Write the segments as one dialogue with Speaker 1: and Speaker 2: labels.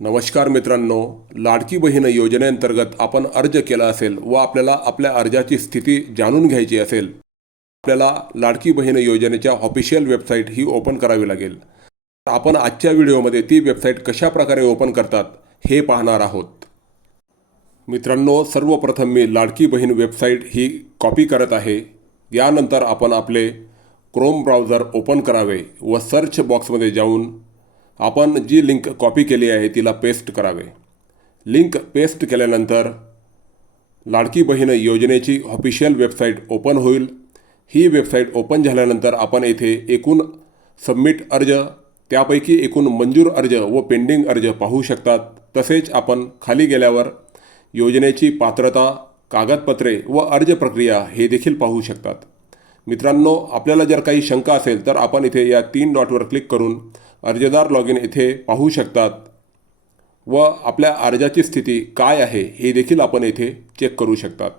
Speaker 1: नमस्कार मित्रांनो लाडकी बहीण योजनेअंतर्गत आपण अर्ज केला असेल व आपल्याला आपल्या अर्जाची स्थिती जाणून घ्यायची असेल आपल्याला लाडकी बहीण योजनेच्या ऑफिशियल वेबसाईट ही ओपन करावी लागेल. आपण आजच्या व्हिडिओमध्ये ती वेबसाईट कशा प्रकारे ओपन करतात हे पाहणार आहोत. मित्रांनो सर्वप्रथम मी लाडकी बहीण वेबसाईट ही कॉपी करत आहे. यानंतर आपण आपले क्रोम ब्राउझर ओपन करावे व सर्च बॉक्समध्ये जाऊन आपण जी लिंक कॉपी केली आहे तिला पेस्ट करावे. लिंक पेस्ट केल्यानंतर लाडकी बहीण योजनेची ऑफिशियल वेबसाईट ओपन होईल. ही वेबसाईट ओपन झाल्यानंतर आपण येथे एकूण सबमिट अर्ज त्यापैकी एकूण मंजूर अर्ज व पेंडिंग अर्ज पाहू शकतात. तसेच आपण खाली गेल्यावर योजनेची पात्रता कागदपत्रे व अर्ज प्रक्रिया हे देखील पाहू शकतात. मित्रांनो आपल्याला जर काही शंका असेल तर आपण इथे या तीन डॉटवर क्लिक करून अर्जदार लॉग इन इथे पाहू शकतात. व आपल्या अर्जाची स्थिती काय आहे हे देखील आपण येथे चेक करू शकतात.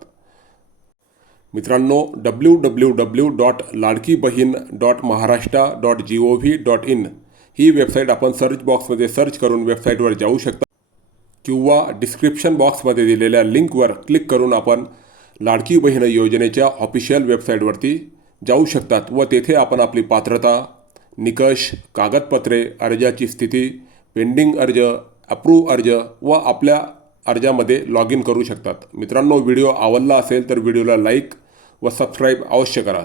Speaker 1: मित्रांनो W W W dot Ladki Bahin dot Maharashtra dot G O V dot in he website आपण सर्च बॉक्समध्ये सर्च करून वेबसाईटवर जाऊ शकता. किंवा डिस्क्रिप्शन बॉक्समध्ये दिलेल्या लिंकवर क्लिक करून आपण लाडकी बहीण योजनेच्या ऑफिशियल वेबसाईटवरती जाऊ शकतात व तेथे आपण आपली पात्रता निकष कागदपत्रे अर्जाची स्थिती पेंडिंग अर्ज अप्रूव्ह अर्ज व आपल्या अर्जामध्ये लॉग इन करू शकतात. मित्रांनो व्हिडिओ आवडला असेल तर व्हिडिओला लाईक व सबस्क्राईब अवश्य करा.